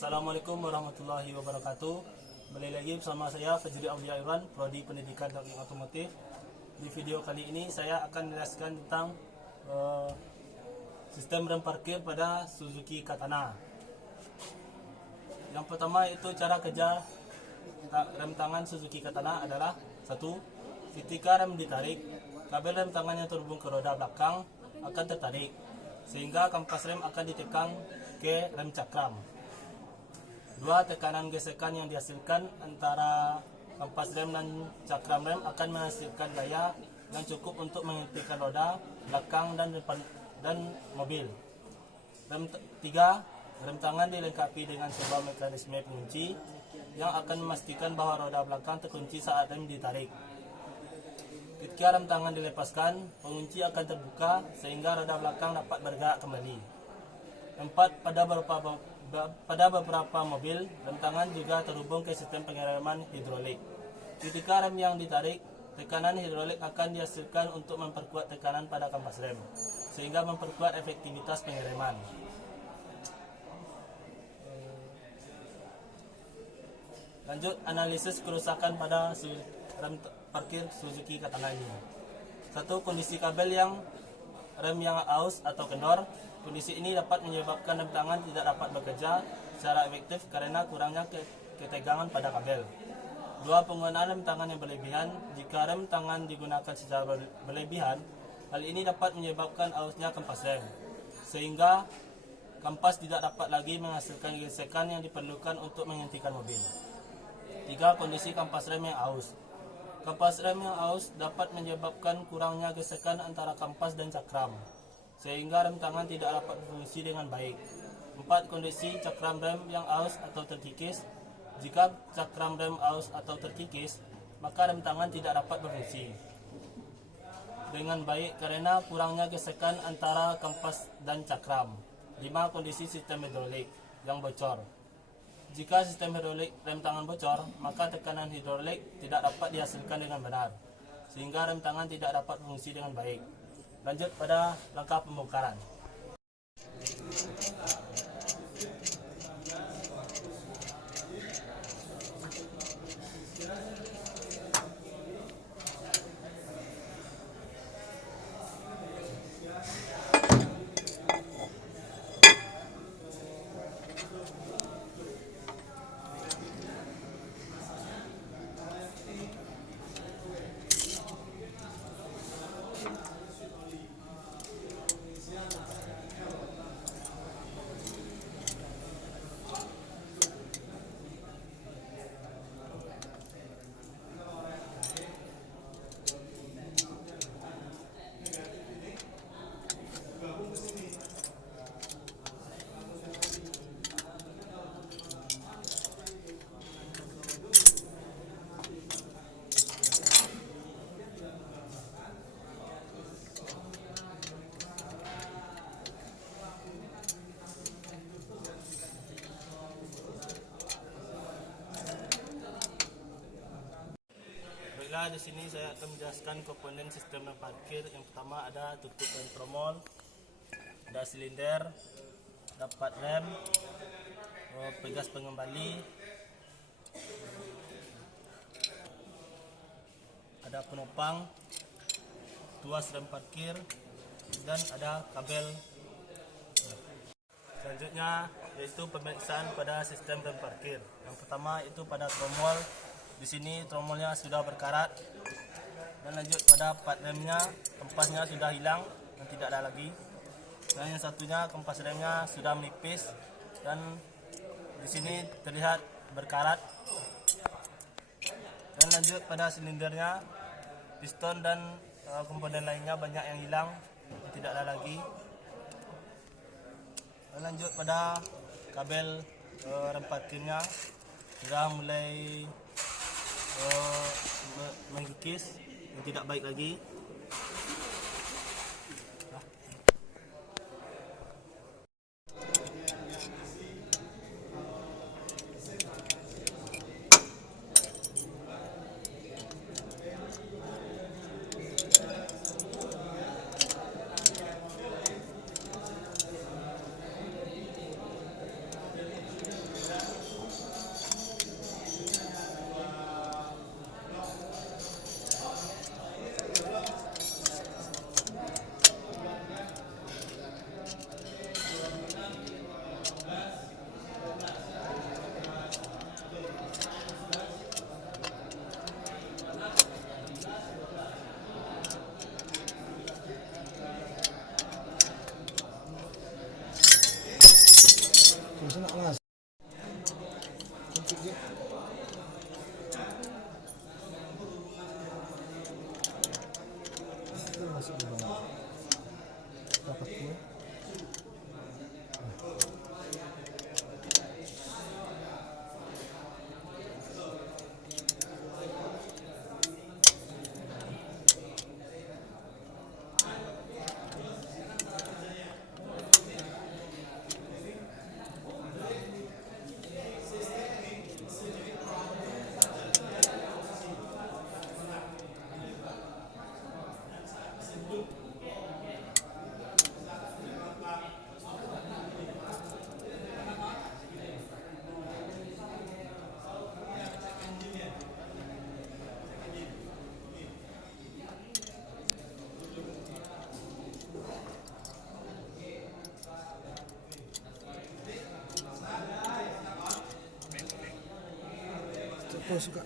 Assalamualaikum warahmatullahi wabarakatuh. Kembali lagi bersama saya Fajri Aulia Irwan, Prodi Pendidikan Teknik Otomotif. Di video kali ini saya akan menjelaskan tentang sistem rem parkir pada Suzuki Katana. Yang pertama itu cara kerja rem tangan Suzuki Katana adalah: 1. Ketika rem ditarik, kabel rem tangan yang terhubung ke roda belakang akan tertarik, sehingga kampas rem akan ditekan ke rem cakram. 2. Tekanan gesekan yang dihasilkan antara kampas rem dan cakram rem akan menghasilkan daya yang cukup untuk menghentikan roda belakang dan depan dan mobil. 3. Rem tangan dilengkapi dengan sebuah mekanisme pengunci yang akan memastikan bahwa roda belakang terkunci saat rem ditarik. Ketika rem tangan dilepaskan, pengunci akan terbuka sehingga roda belakang dapat bergerak kembali. 4. Pada beberapa mobil, rem tangan juga terhubung ke sistem pengereman hidrolik. Ketika rem yang ditarik, tekanan hidrolik akan dihasilkan untuk memperkuat tekanan pada kampas rem, sehingga memperkuat efektivitas pengereman. Lanjut analisis kerusakan pada rem parkir Suzuki Katana ini. 1. Kondisi kabel rem yang aus atau kendor. Kondisi ini dapat menyebabkan rem tangan tidak dapat bekerja secara efektif karena kurangnya ketegangan pada kabel. 2. Penggunaan rem tangan yang berlebihan. Jika rem tangan digunakan secara berlebihan, hal ini dapat menyebabkan ausnya kampas rem, sehingga kampas tidak dapat lagi menghasilkan gesekan yang diperlukan untuk menghentikan mobil. 3. Kondisi kampas rem yang aus. Kampas rem yang aus dapat menyebabkan kurangnya gesekan antara kampas dan cakram, sehingga rem tangan tidak dapat berfungsi dengan baik. 4. Kondisi cakram rem yang aus atau terkikis. Jika cakram rem aus atau terkikis, maka rem tangan tidak dapat berfungsi dengan baik karena kurangnya gesekan antara kampas dan cakram. 5. Kondisi sistem hidrolik yang bocor. Jika sistem hidrolik rem tangan bocor, maka tekanan hidrolik tidak dapat dihasilkan dengan benar, sehingga rem tangan tidak dapat berfungsi dengan baik. Lanjut pada langkah pembongkaran. Di sini saya akan menjelaskan komponen sistem rem parkir. Yang pertama ada tutup rem tromol, ada silinder, dapat rem, pegas pengembali, ada penopang, tuas rem parkir, dan ada kabel. Selanjutnya yaitu pemeriksaan pada sistem rem parkir. Yang pertama itu pada tromol. Di sini tromolnya sudah berkarat, dan lanjut pada pad remnya, kempasnya sudah hilang dan tidak ada lagi. Dan yang satunya kempas remnya sudah menipis dan di sini terlihat berkarat. Dan lanjut pada silindernya, piston dan komponen lainnya banyak yang hilang dan tidak ada lagi. Dan lanjut pada kabel rem parkirnya sudah mulai mengkikis yang tidak baik lagi. Masuk di bawah. Dapat kue. Suka.